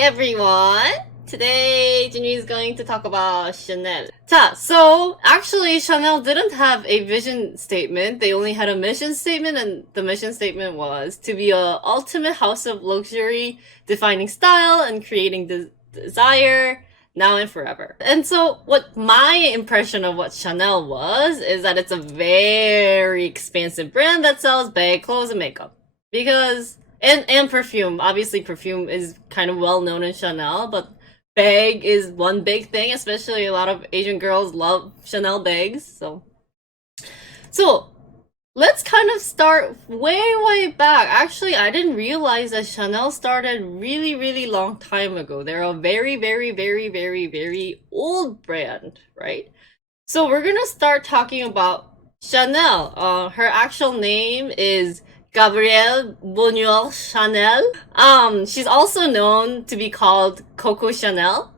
everyone! Today, Jinri is going to talk about Chanel. 자, so actually Chanel didn't have a vision statement. They only had a mission statement, and the mission statement was to be a ultimate house of luxury, defining style and creating desire now and forever. And so what my impression of what Chanel was is that it's a very expensive brand that sells bag, clothes, and makeup. Because and perfume. Obviously perfume is kind of well known in Chanel, but bag is one big thing, especially a lot of Asian girls love Chanel bags. So let's kind of start way back. Actually, I didn't realize that Chanel started really long time ago. They're a very old brand, right? So we're gonna start talking about Chanel. Her actual name is Gabrielle Bonheur Chanel. She's also known to be called Coco Chanel.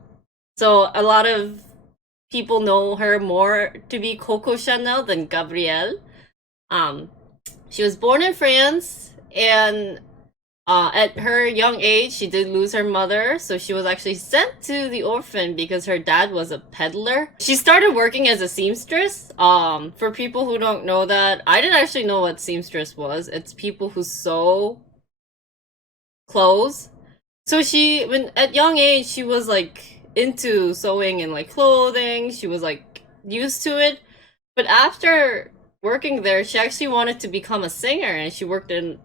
So a lot of people know her more to be Coco Chanel than Gabrielle. She was born in France, and at her young age, she did lose her mother, so she was actually sent to the orphan because her dad was a peddler. She started working as a seamstress. For people who don't know that, I didn't actually know what seamstress was. It's people who sew clothes. So when at young age, she was like into sewing and like clothing. She was like used to it. But after working there, she actually wanted to become a singer, and she worked in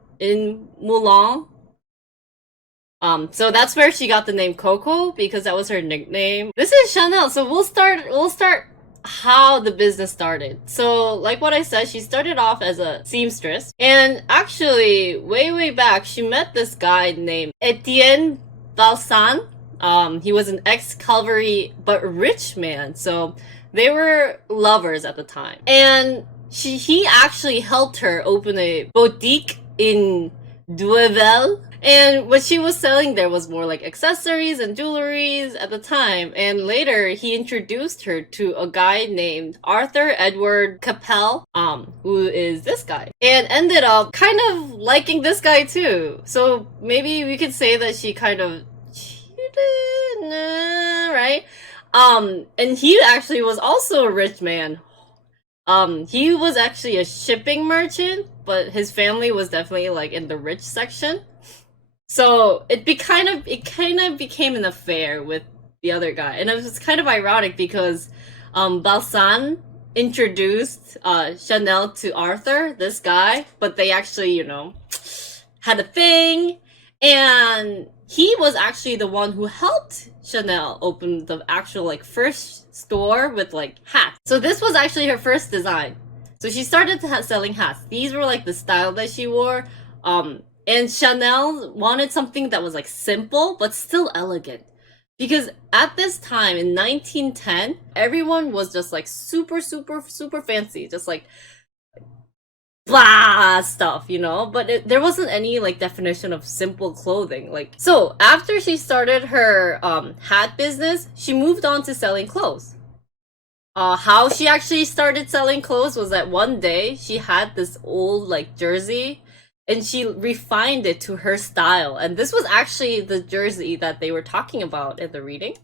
Moulin. So that's where she got the name Coco, because that was her nickname. This is Chanel, so we'll start how the business started. So like what I said, she started off as a seamstress, and actually way back she met this guy named Etienne Balsan. He was an ex-cavalry but rich man, so they were lovers at the time. And he actually helped her open a boutique in Duvel, and what she was selling there was more like accessories and jewelries at the time. And later he introduced her to a guy named Arthur Edward Capel, who is this guy, and ended up kind of liking this guy too. So maybe we could say that she kind of cheated, right? And he actually was also a rich man. He was actually a shipping merchant, but his family was definitely like in the rich section. So it kind of became an affair with the other guy. And it was kind of ironic because Balsan introduced Chanel to Arthur, this guy, but they actually, had a thing. And he was actually the one who helped Chanel open the actual like first store with like hats. So this was actually her first design. So she started selling hats. These were like the style that she wore. And Chanel wanted something that was like simple but still elegant. Because at this time in 1910, everyone was just like super fancy. Just like blah stuff, but there wasn't any like definition of simple clothing. So after she started her hat business, she moved on to selling clothes. How she actually started selling clothes was that one day she had this old like jersey, and she refined it to her style. And this was actually the jersey that they were talking about in the reading.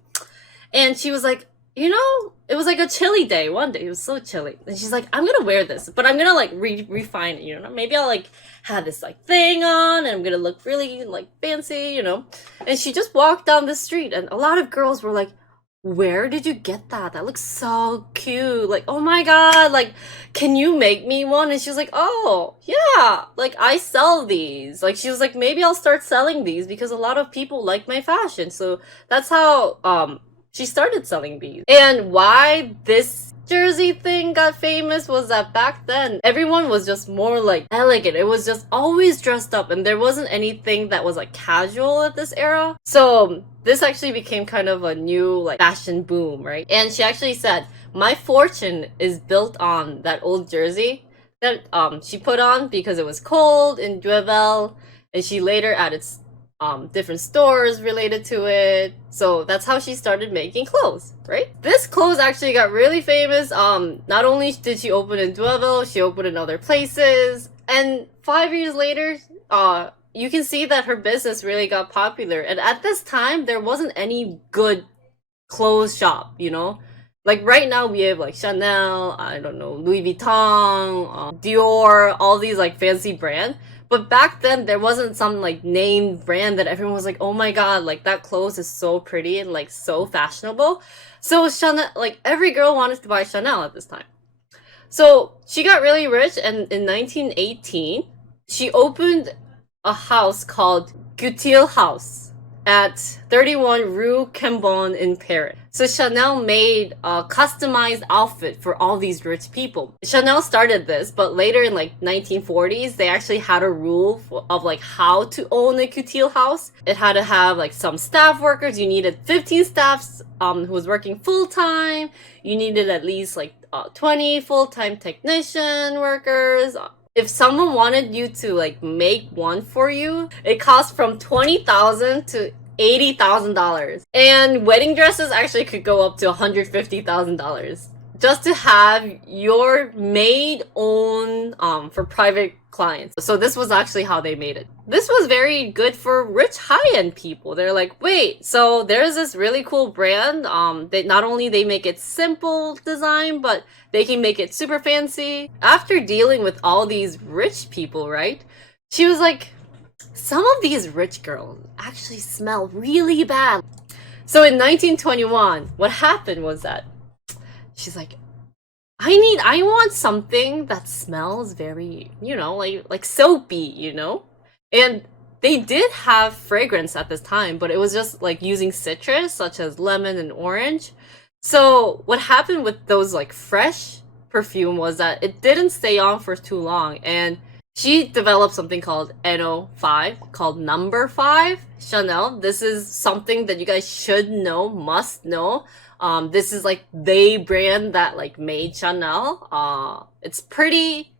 And she was like, it was like a chilly day one day. It was so chilly. And she's like, I'm gonna wear this, but I'm gonna like refine it, Maybe I'll like have this like thing on, and I'm gonna look really like fancy, And she just walked down the street, and a lot of girls were like, where did you get that? That looks so cute. Like, oh my god, like, can you make me one? And she was like, oh, yeah, like, I sell these. Like, she was like, maybe I'll start selling these because a lot of people like my fashion. So that's how, she started selling these. And why this jersey thing got famous was that back then, everyone was just more like elegant. It was just always dressed up, and there wasn't anything that was like casual at this era. So this actually became kind of a new like fashion boom, right? And she actually said, my fortune is built on that old jersey that she put on because it was cold in Duvel, and she later added different stores related to it. So that's how she started making clothes, right? This clothes actually got really famous. Not only did she open in Duvel, she opened in other places. And 5 years later, you can see that her business really got popular. And at this time, there wasn't any good clothes shop, you know? Like right now we have like Chanel, I don't know, Louis Vuitton, Dior, all these like fancy brand. But back then there wasn't some like named brand that everyone was like, oh my god, like that clothes is so pretty and like so fashionable. So Chanel, like every girl wanted to buy Chanel at this time. So she got really rich, and in 1918, she opened a house called Gutil House at 31 Rue Cambon in Paris. So Chanel made a customized outfit for all these rich people. Chanel started this, but later in like 1940s, they actually had a rule of like how to own a couture house. It had to have like some staff workers. You needed 15 staffs who was working full time. You needed at least like 20 full-time technician workers. If someone wanted you to like make one for you, it cost from $20,000 to $80,000. And wedding dresses actually could go up to $150,000 just to have your maid own for private clients. So this was actually how they made it. This was very good for rich high-end people. They're like, wait, so there's this really cool brand. They not only they make it simple design, but they can make it super fancy. After dealing with all these rich people, right? She was like, some of these rich girls actually smell really bad. So in 1921, what happened was that she's like, I want something that smells very, you know, like soapy, you know? And they did have fragrance at this time, but it was just like using citrus such as lemon and orange. So what happened with those like fresh perfume was that it didn't stay on for too long, and she developed something called NO5, called number 5 Chanel. This is something that you guys should know, must know. This is like the brand that like made Chanel. It's pretty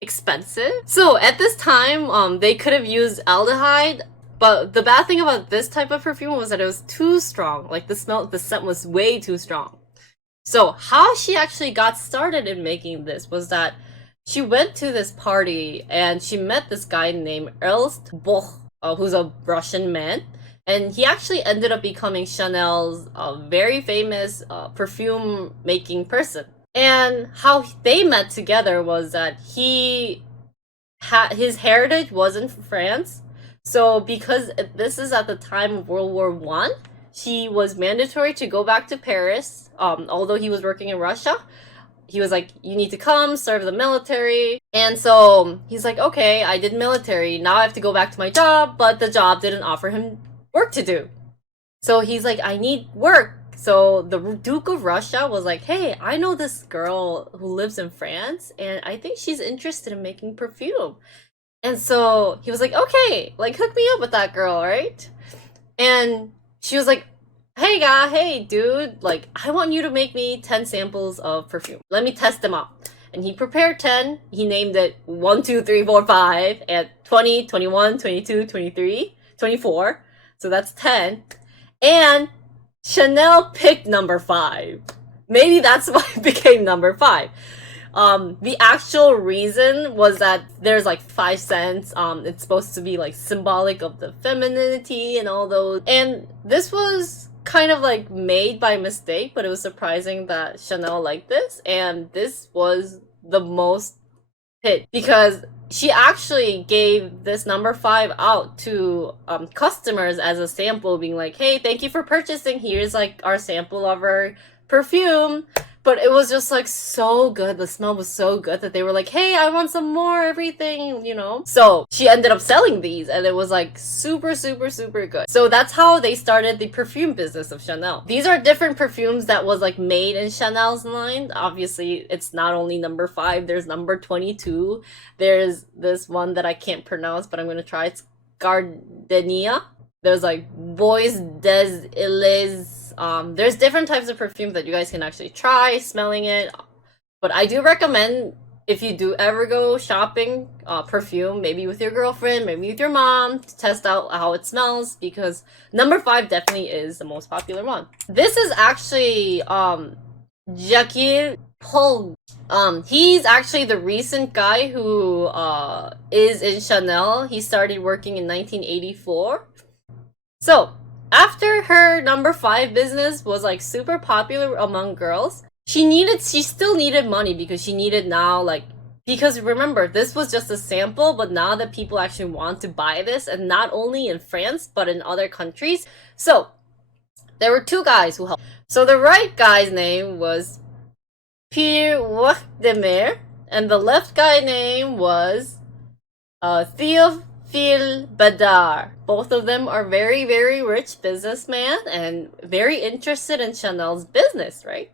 expensive. So at this time, they could have used aldehyde, but the bad thing about this type of perfume was that it was too strong. Like the scent was way too strong. So how she actually got started in making this was that she went to this party and she met this guy named Ernst Boch, who's a Russian man. And he actually ended up becoming Chanel's very famous perfume making person. And how they met together was that his heritage was in France. So because this is at the time of World War I, he was mandatory to go back to Paris, although he was working in Russia. He was like, you need to come, serve the military. And so he's like, okay, I did military. Now I have to go back to my job, but the job didn't offer him work to do. So he's like, I need work. So the Duke of Russia was like, hey, I know this girl who lives in France, and I think she's interested in making perfume. And so he was like, okay, like hook me up with that girl, right? And she was like, hey dude, like I want you to make me 10 samples of perfume. Let me test them out. And he prepared 10. He named it 1, 2, 3, 4, 5 at 20, 21, 22, 23, 24. So that's 10. And Chanel picked number 5. Maybe that's why it became number 5. The actual reason was that there's like 5 cents. It's supposed to be like symbolic of the femininity and all those. And this was kind of like made by mistake, but it was surprising that Chanel liked this, and this was the most hit because she actually gave this number 5 out to customers as a sample, being like, hey, thank you for purchasing, here's like our sample of our perfume. But it was just like so good, the smell was so good that they were like, hey, I want some more, everything, you know? So she ended up selling these, and it was like super good. So that's how they started the perfume business of Chanel. These are different perfumes that was like made in Chanel's line. Obviously it's not only number 5, there's number 22. There's this one that I can't pronounce, but I'm gonna try. It's Gardenia. There's like Bois des Iles. There's different types of perfume that you guys can actually try smelling it. But I do recommend, if you do ever go shopping perfume, maybe with your girlfriend, maybe with your mom, to test out how it smells, because number 5 definitely is the most popular one. This is actually Jackie Paul, he's actually the recent guy who is in Chanel. He started working in 1984. So after her number 5 business was like super popular among girls, she still needed money because she needed now like, because remember, this was just a sample, but now that people actually want to buy this, and not only in France but in other countries. So there were 2 guys who helped. So the right guy's name was Pierre Wachdemer, and the left guy name was Théophile Badar. Both of them are very, very rich businessmen and very interested in Chanel's business, right?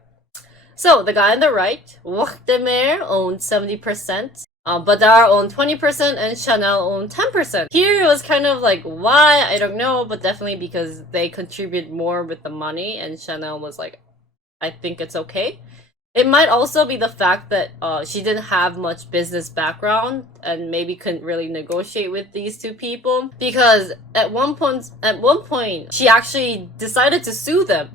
So the guy on the right, Wachdemer, owned 70%. Badar owned 20% and Chanel owned 10%. Here it was kind of like, why? I don't know, but definitely because they contribute more with the money and Chanel was like, I think it's okay. It might also be the fact that she didn't have much business background and maybe couldn't really negotiate with these 2 people, because at one point she actually decided to sue them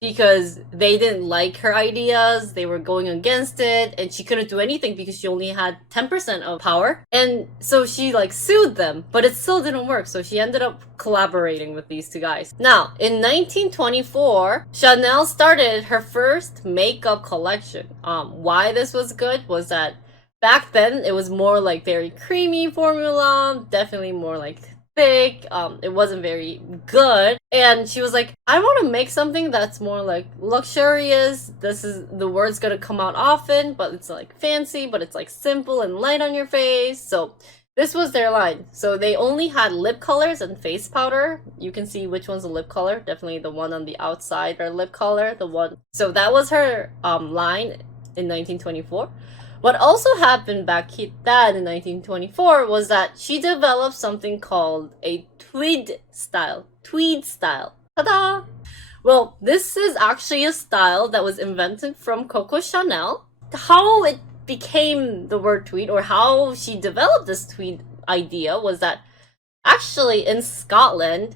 because they didn't like her ideas, they were going against it, and she couldn't do anything because she only had 10% of power. And so she like sued them, but it still didn't work, so she ended up collaborating with these 2 guys. Now, in 1924, Chanel started her first makeup collection. Why this was good was that back then it was more like very creamy formula, definitely more like thick. It wasn't very good, and she was like, I want to make something that's more like luxurious. This is the word's gonna come out often, but it's like fancy, but it's like simple and light on your face. So this was their line. So they only had lip colors and face powder. You can see which one's a lip color. Definitely the one on the outside or lip color, the one. So that was her line in 1924. What also happened back then in 1924 was that she developed something called a tweed style. Tweed style. Ta-da! Well, this is actually a style that was invented from Coco Chanel. How it became the word tweed, or how she developed this tweed idea, was that actually in Scotland,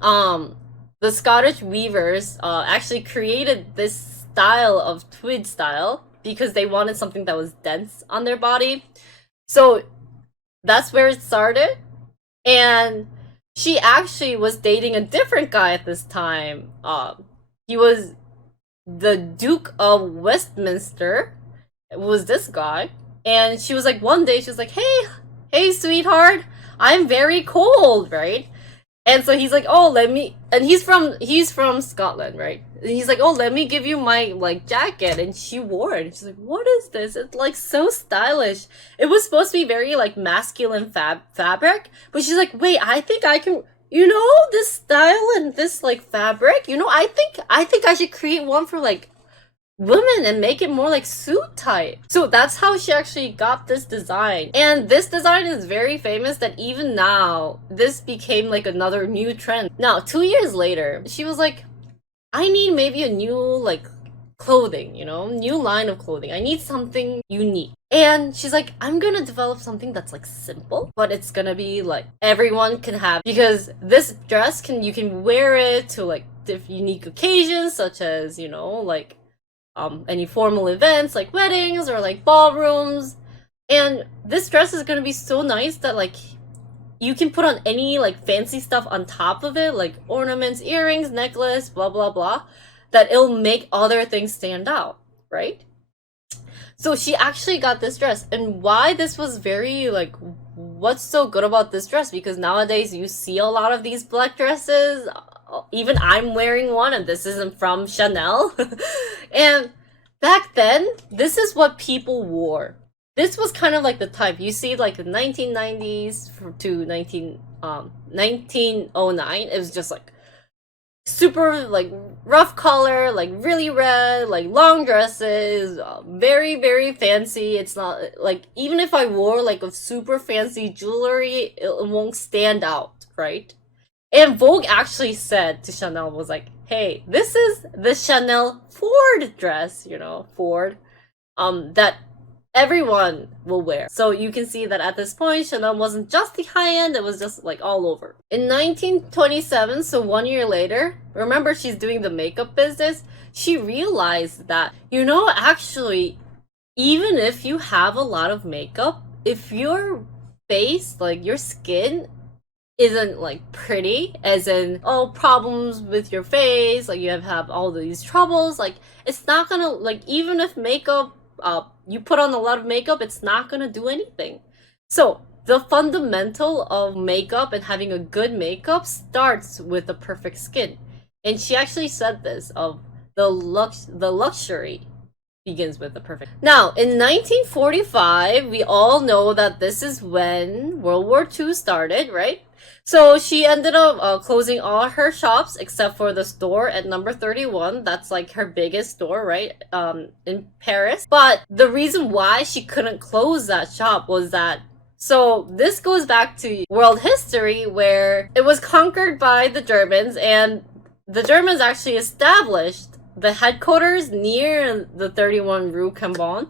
the Scottish weavers actually created this style of tweed style because they wanted something that was dense on their body. So that's where it started. And she actually was dating a different guy at this time. He was the Duke of Westminster. It was this guy. And she was like, one day she was like, hey sweetheart, I'm very cold, right? And so he's like, oh, let me, and he's from Scotland, right? And he's like, oh, let me give you my like jacket. And she wore it. And she's like, what is this? It's like so stylish. It was supposed to be very like masculine fabric, but she's like, wait, I think I can, this style and this like fabric, I think I should create one for like women and make it more like suit type. So that's how she actually got this design. And this design is very famous that even now, this became like another new trend. Now, 2 years later, she was like, I need maybe a new like clothing, new line of clothing. I need something unique. And she's like, I'm gonna develop something that's like simple, but it's gonna be like everyone can have, because this dress you can wear it to like unique occasions, such as, like any formal events like weddings or like ballrooms. And this dress is gonna be so nice that like you can put on any like fancy stuff on top of it, like ornaments, earrings, necklace, blah blah blah, that it'll make other things stand out, right? So she actually got this dress. And why this was very like, what's so good about this dress? Because nowadays you see a lot of these black dresses. Even I'm wearing one, and this isn't from Chanel. And back then, this is what people wore. This was kind of like the type you see like the 1990s to 1909. It was just like super like rough color, like really red, like long dresses, very very fancy. It's not like, even if I wore like a super fancy jewelry, it won't stand out, right? And Vogue actually said to Chanel, was like, hey, this is the Chanel Ford dress, Ford, that everyone will wear. So you can see that at this point, Chanel wasn't just the high end, it was just like all over. In 1927, so 1 year later, remember she's doing the makeup business, she realized that, actually, even if you have a lot of makeup, if your face, like your skin, isn't like pretty, as in, oh, problems with your face, like you have all these troubles, like it's not gonna, like, even if makeup, you put on a lot of makeup, it's not gonna do anything. So the fundamental of makeup and having a good makeup starts with the perfect skin. And she actually said this of the luxury begins with the perfect. Now, in 1945, we all know that this is when World War II started, right? So she ended up closing all her shops except for the store at number 31. That's like her biggest store, right? In Paris. But the reason why she couldn't close that shop was that, so this goes back to world history where it was conquered by the Germans, and the Germans actually established the headquarters near the 31 Rue Cambon,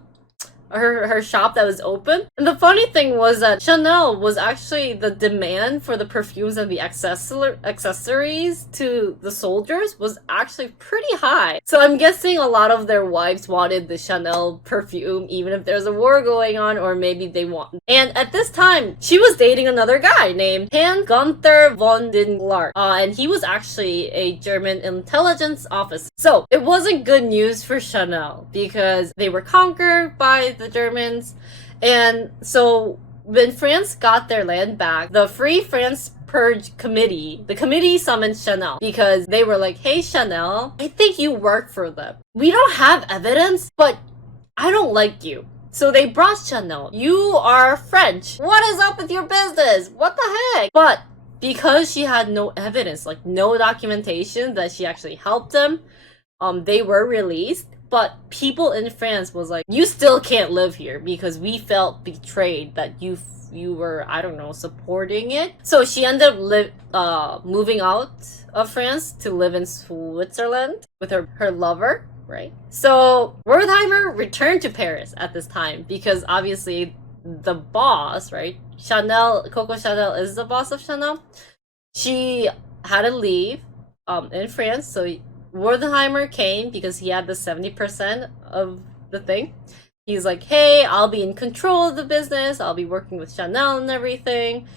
her shop that was open. And the funny thing was that Chanel was actually, the demand for the perfumes and the accessories to the soldiers was actually pretty high. So I'm guessing a lot of their wives wanted the Chanel perfume, even if there's a war going on, or maybe they want. And at this time, she was dating another guy named Hans Gunther von den Glark. And he was actually a German intelligence officer. So it wasn't good news for Chanel because they were conquered by the Germans. And so when France got their land back, the Free France Purge Committee, the committee summoned Chanel because they were like, hey Chanel, I think you work for them. We don't have evidence, but I don't like you. So they brought Chanel. You are French. What is up with your business? What the heck? But because she had no evidence, like no documentation that she actually helped them, they were released. But people in France was like, you still can't live here because we felt betrayed that you were, I don't know, supporting it. So she ended up moving out of France to live in Switzerland with her lover, right? So Wertheimer returned to Paris at this time because obviously the boss, right? Coco Chanel is the boss of Chanel. She had to leave in France, so Wertheimer came because he had the 70% of the thing. He's like, hey, I'll be in control of the business. I'll be working with Chanel and everything.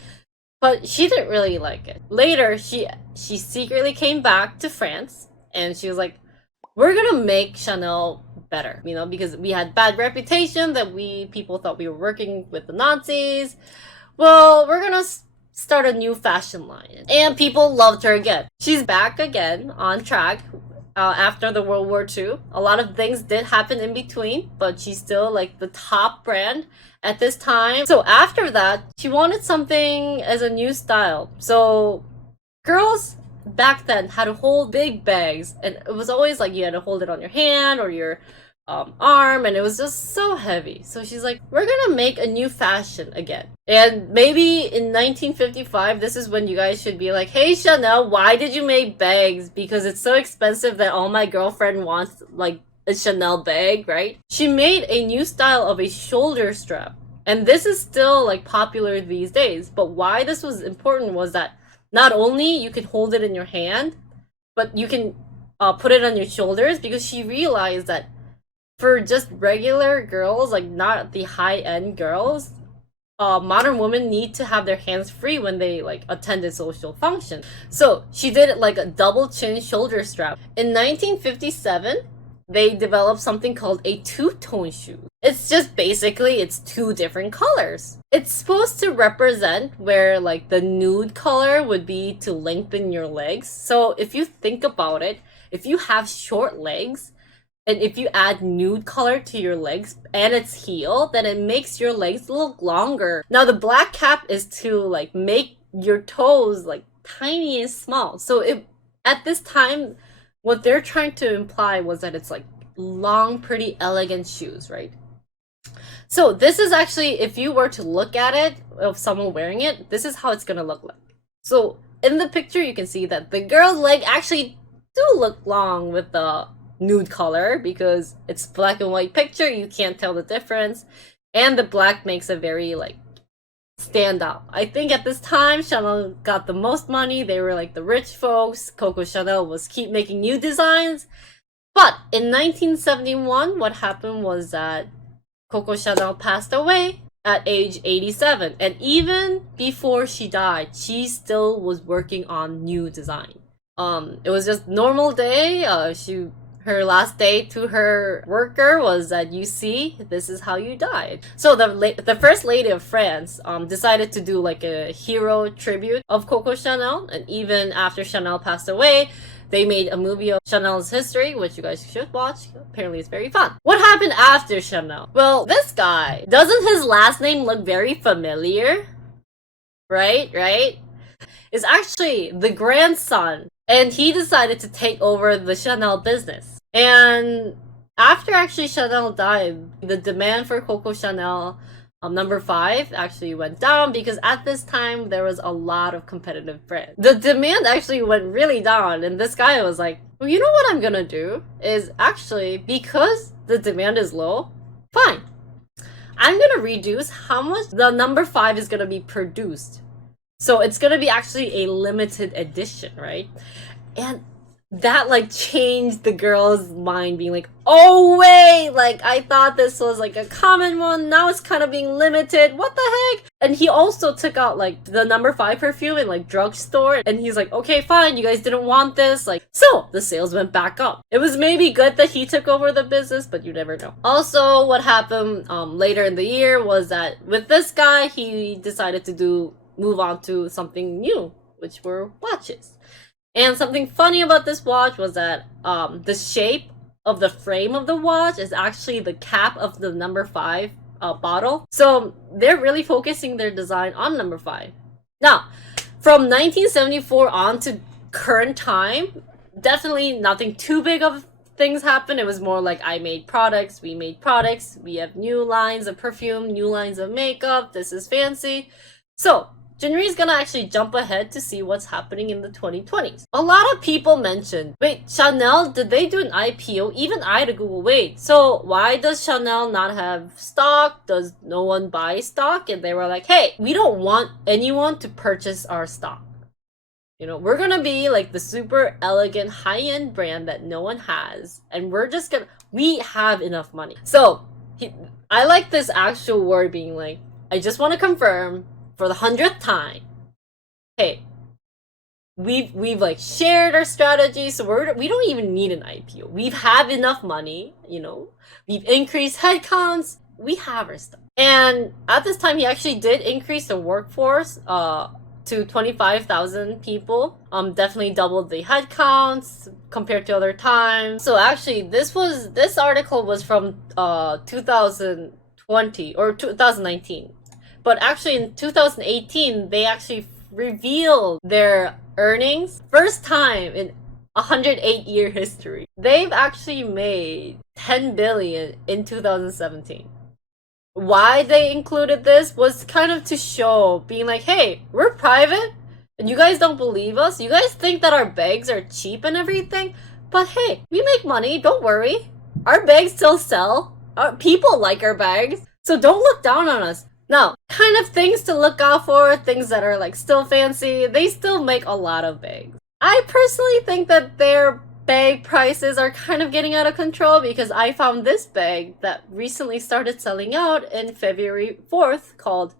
But she didn't really like it. Later, she secretly came back to France and she was like, we're gonna make Chanel better, because we had bad reputation that people thought we were working with the Nazis. Well, we're gonna start a new fashion line. And people loved her again. She's back again on track after the World War II. A lot of things did happen in between, but she's still like the top brand at this time. So after that, she wanted something as a new style. So girls back then had to hold big bags, and it was always like you had to hold it on your hand or your arm, and it was just so heavy. So she's like, we're gonna make a new fashion again. And maybe in 1955, this is when you guys should be like, hey Chanel, why did you make bags? Because it's so expensive that all my girlfriend wants like a Chanel bag, right? She made a new style of a shoulder strap, and this is still like popular these days. But why this was important was that not only you could hold it in your hand, but you can put it on your shoulders, because she realized that for just regular girls, like not the high-end girls, modern women need to have their hands free when they like attend a social function. So she did it like a double chin shoulder strap. In 1957, they developed something called a two-tone shoe. It's just basically, it's two different colors. It's supposed to represent where like the nude color would be to lengthen your legs. So if you think about it, if you have short legs, and if you add nude color to your legs and its heel, then it makes your legs look longer. Now the black cap is to like make your toes like tiny and small. So at this time, what they're trying to imply was that it's like long, pretty elegant shoes, right? So this is actually, if you were to look at it, of someone wearing it, this is how it's gonna look like. So in the picture, you can see that the girl's leg actually do look long with the nude color, because it's black and white picture, you can't tell the difference, and the black makes a very like stand out. I think at this time Chanel got the most money. They were like the rich folks. Coco Chanel was keep making new designs, But in 1971, what happened was that Coco Chanel passed away at age 87. And even before she died, she still was working on new design. It was just normal day. Her last day to her worker was that, you see, this is how you died. So the first lady of France decided to do like a hero tribute of Coco Chanel, and even after Chanel passed away, they made a movie of Chanel's history, which you guys should watch. Apparently it's very fun. What happened after Chanel? Well, this guy, doesn't his last name look very familiar? Right? Is actually the grandson, and he decided to take over the Chanel business. And after actually Chanel died, the demand for Coco Chanel number 5 actually went down, because at this time there was a lot of competitive brands. The demand actually went really down, and this guy was like, well, you know what I'm gonna do is actually, because the demand is low, fine, I'm gonna reduce how much the number 5 is gonna be produced. So it's gonna be actually a limited edition, right? And that like changed the girl's mind, being like, oh wait, like I thought this was like a common one, now it's kind of being limited, what the heck? And he also took out like the number 5 perfume in like drugstore, and he's like, okay fine, you guys didn't want this, like, so the sales went back up. It was maybe good that he took over the business, but you never know. Also, what happened later in the year was that with this guy, he decided to move on to something new, which were watches. And something funny about this watch was that the shape of the frame of the watch is actually the cap of the number 5 bottle. So they're really focusing their design on number 5. Now, from 1974 on to current time, definitely nothing too big of things happened. It was more like I made products, we made products, we have new lines of perfume, new lines of makeup, this is fancy. So Jinri is gonna actually jump ahead to see what's happening in the 2020s. A lot of people mentioned, wait, Chanel, did they do an IPO? Even I had to Google, wait, so why does Chanel not have stock? Does no one buy stock? And they were like, hey, we don't want anyone to purchase our stock. You know, we're gonna be like the super elegant high-end brand that no one has, and we have enough money. So I like this actual word being like, I just want to confirm for the 100th time, hey, we've like shared our strategy, so we don't even need an IPO. We've have enough money, you know, we've increased headcounts, we have our stuff. And at this time, he actually did increase the workforce to 25,000 people. Definitely doubled the headcounts compared to other times. So actually, this article was from 2020 or 2019. But actually in 2018, they actually revealed their earnings. First time in 108-year history. They've actually made 10 billion in 2017. Why they included this was kind of to show, being like, hey, we're private, and you guys don't believe us. You guys think that our bags are cheap and everything, but hey, we make money, don't worry. Our bags still sell. People like our bags, so don't look down on us. Now, kind of things to look out for, things that are like still fancy, they still make a lot of bags. I personally think that their bag prices are kind of getting out of control, because I found this bag that recently started selling out in February 4th called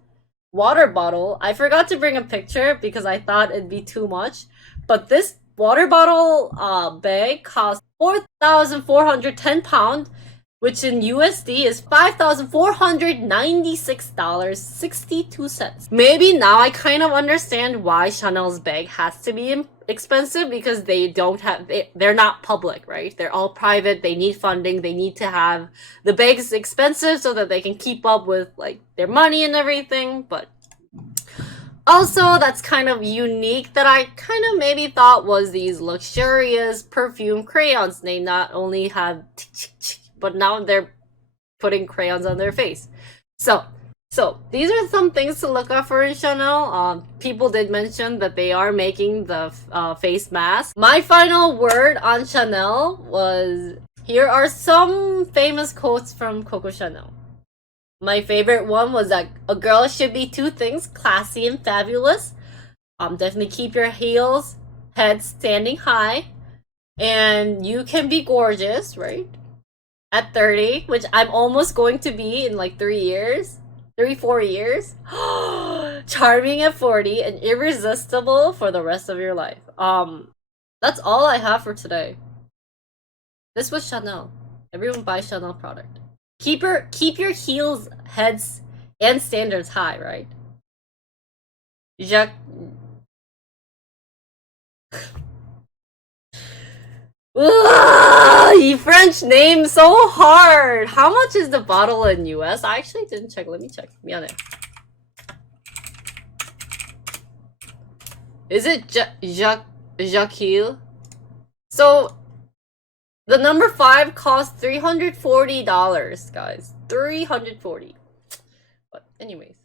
Water Bottle. I forgot to bring a picture because I thought it'd be too much, but this water bottle bag cost 4,410 pounds, which in USD is $5,496.62. Maybe now I kind of understand why Chanel's bag has to be expensive, because they're not public, right? They're all private, they need funding, they need to have the bags expensive so that they can keep up with like their money and everything. But also, that's kind of unique that I kind of maybe thought was these luxurious perfume crayons. They not only have but now they're putting crayons on their face. So these are some things to look out for in Chanel. People did mention that they are making the face mask. My final word on Chanel was, here are some famous quotes from Coco Chanel. My favorite one was that a girl should be 2 things, classy and fabulous. Definitely keep your head standing high. And you can be gorgeous, right? At 30, which I'm almost going to be in like 3 years. 4 years. Charming at 40 and irresistible for the rest of your life. That's all I have for today. This was Chanel. Everyone buy Chanel product. Keep your heels, heads, and standards high, right? Jacques. Ugh, French name so hard. How much is the bottle in US? I actually didn't check. Let me check. 미안해. Is it Jacques? So the number 5 costs $340, guys. $340. But anyways.